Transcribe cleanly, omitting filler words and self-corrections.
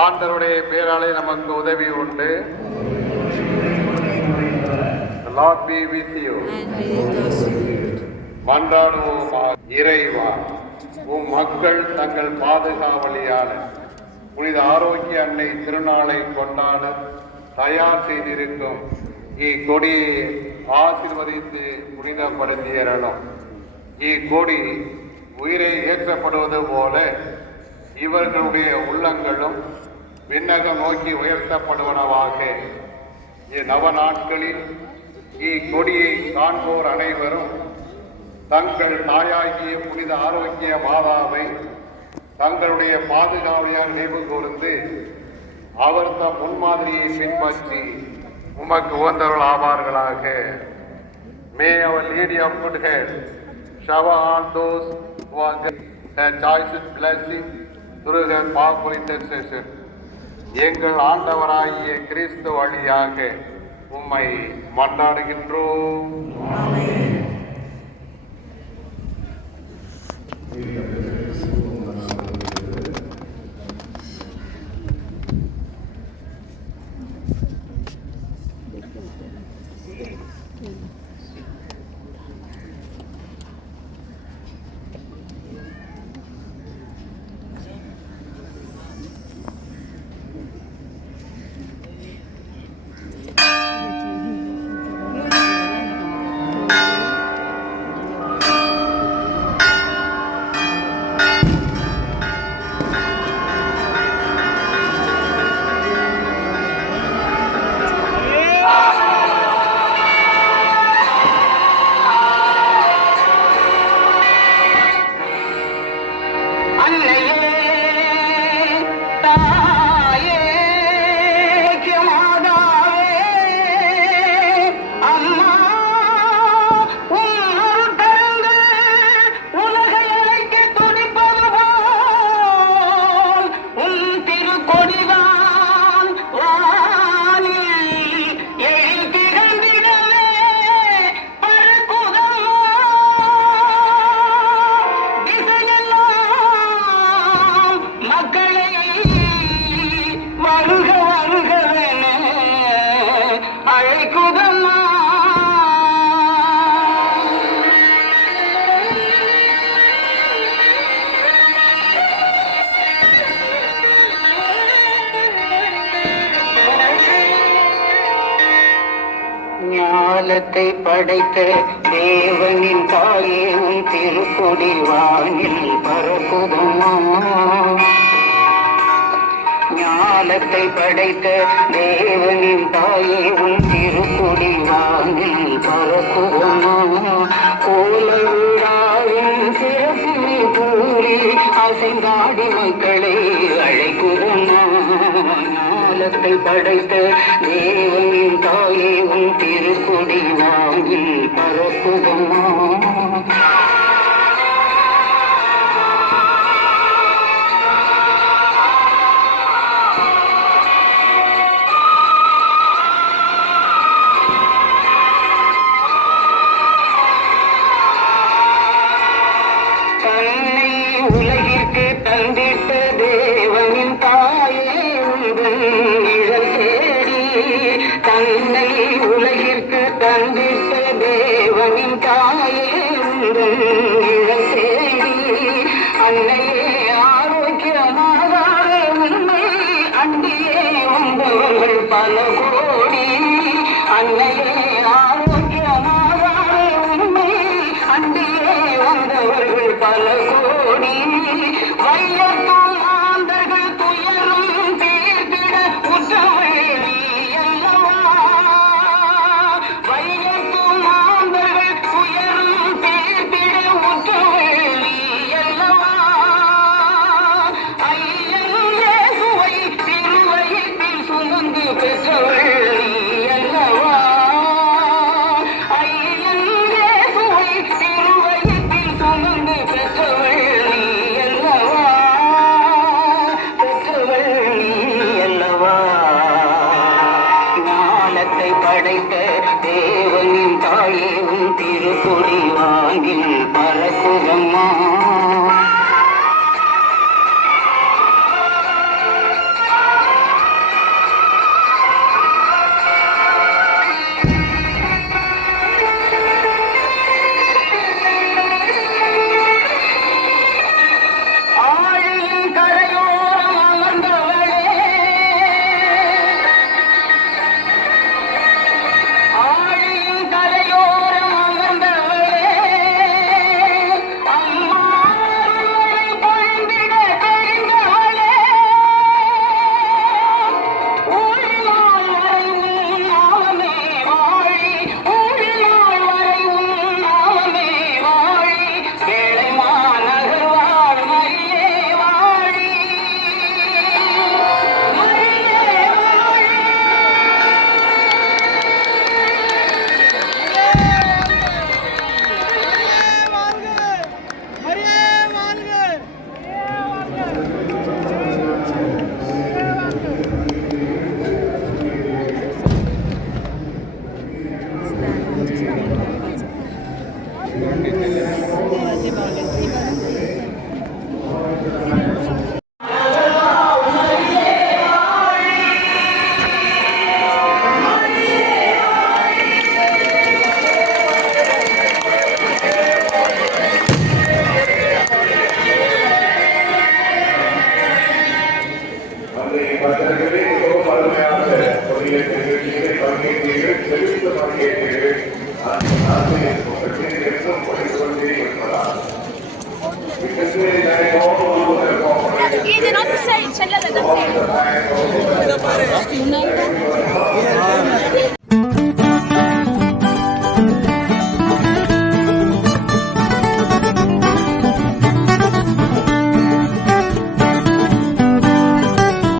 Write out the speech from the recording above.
ஆண்டவருடைய பேராலே நமக்கு உதவி உண்டு. The Lord be with you. மன்றாடுவோமா. இறைவா, உம் மக்கள் தங்கள் பாதுகாவலியான புனித ஆரோக்கிய அன்னை திருநாளை கொண்டாட தயார் செய்திருக்கும் இக்கொடியை ஆசீர்வதித்து புனிதப்படுத்தியறணும். இக்கொடி உயிரை ஏற்றப்படுவது போல இவர்களுடைய உள்ளங்களும் விண்ணகம் நோக்கி உயர்த்தப்படுவனவாக. இந்நவ நாட்களில் இக்கொடியை காண்போர் அனைவரும் தங்கள் தாயாகிய புனித ஆரோக்கிய மாதாவை தங்களுடைய பாதுகாவலியாக நினைவு கூர்ந்து அவர் தம் முன்மாதிரியை பின்பற்றி உமக்கு உகந்தவர்கள் ஆவார்களாக. May our Lady of Good Health shower on those who are her choicest blessing through her powerful intercession. எங்கள் ஆண்டவராகிய கிறிஸ்து வழியாக உம்மை மன்றாடுகின்றோம். ஞானத்தை படைத்த தேவனின் தாயே உன் திருக்கொடி வானில் பரப்புதம்மா. ஞானத்தை படைத்த தேவனின் தாயே உன் திருக்கொடி வானில் பரப்புதம்மா. கோல விழாவின் சிறப்பினை கூறி அசைந்தாடி மக்களை அழைக்குதம்மா. ஞானத்தை படைத்த தேவனின் தாயே உன் திருக்கொடி வானில் பரப்புதம்மா. உலகிற்கு தந்திட்ட தேவனின் தாயே உந்தன் நிழல் தேடி. தன்னை உலகிற்கு தந்திட்ட தேவனின் தாயே உந்தன் நிழல் தேடி. அன்னையே ஆரோக்கியமாகாத உண்மை அண்டியே வந்தவர்கள் பல கோடி. அன்னையே ஆரோக்கியமாகாத உண்மை அண்டியே வந்தவர்கள் பல கோடி. வையத்தும் ஆண்டர்கள் துயரும் தீர்த்திட உற்றவள் அல்லவா. வையத்தும் ஆண்டர்கள் துயரும் தீர்த்திட உற்றவள் அல்லவா. ஐயன் இயேசுவை திருவயிற்றில் சுமந்து பெற்றவள் அல்லவா. ஐயன் இயேசுவை திருவயிற்றில் சுமந்து பெற்றவள் Eden on the same, c'è la da